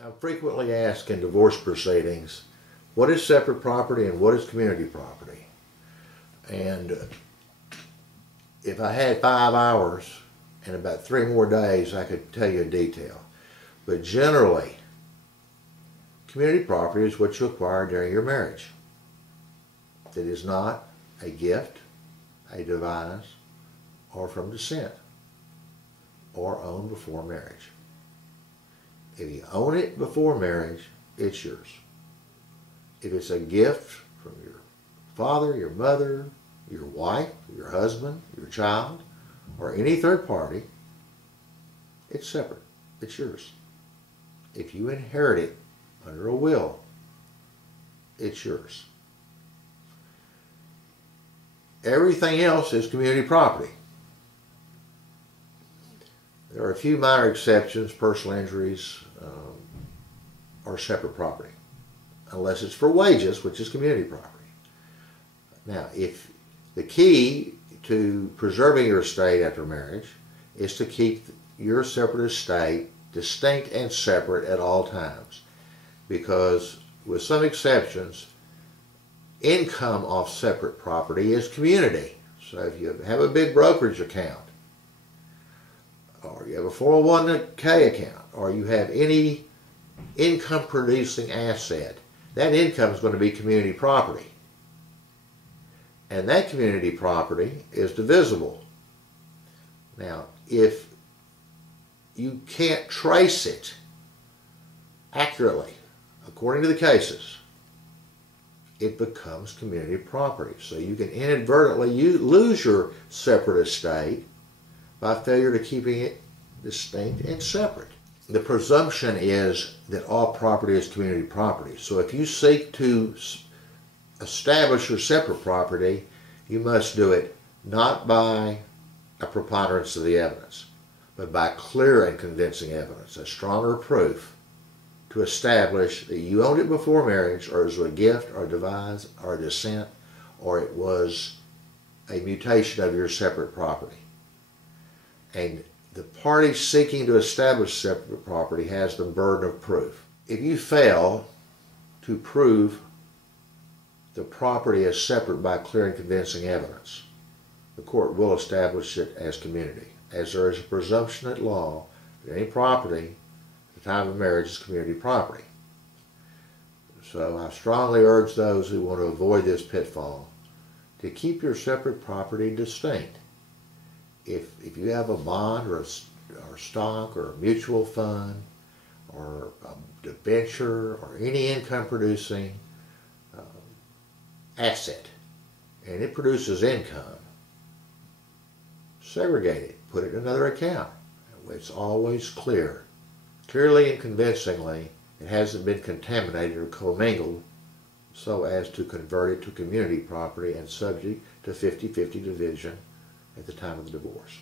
I'm frequently asked in divorce proceedings, what is separate property and what is community property? And if I had 5 hours and about 3 more days, I could tell you in detail. But generally, community property is what you acquire during your marriage. It is not a gift, a device, or from descent, or owned before marriage. If you own it before marriage, it's yours. If it's a gift from your father, your mother, your wife, your husband, your child, or any third party, it's separate. It's yours. If you inherit it under a will, it's yours. Everything else is community property. There are a few minor exceptions. Personal injuries are separate property, unless it's for wages, which is community property. Now, if the key to preserving your estate after marriage is to keep your separate estate distinct and separate at all times, because with some exceptions, income off separate property is community. So if you have a big brokerage account, or you have a 401k account, or you have any income producing asset, that income is going to be community property. And that community property is divisible. Now, if you can't trace it accurately, according to the cases, it becomes community property. So you can inadvertently lose your separate estate by failure to keeping it distinct and separate. The presumption is that all property is community property. So if you seek to establish your separate property, you must do it not by a preponderance of the evidence, but by clear and convincing evidence, a stronger proof to establish that you owned it before marriage, or as a gift, or a devise, or a descent, or it was a mutation of your separate property. And the party seeking to establish separate property has the burden of proof. If you fail to prove the property is separate by clear and convincing evidence, the court will establish it as community, as there is a presumption at law that any property at the time of marriage is community property. So I strongly urge those who want to avoid this pitfall to keep your separate property distinct. If you have a bond or stock or a mutual fund or a debenture or any income producing asset, and it produces income, segregate it, put it in another account. It's always clearly and convincingly. It hasn't been contaminated or commingled so as to convert it to community property and subject to 50-50 division at the time of the divorce.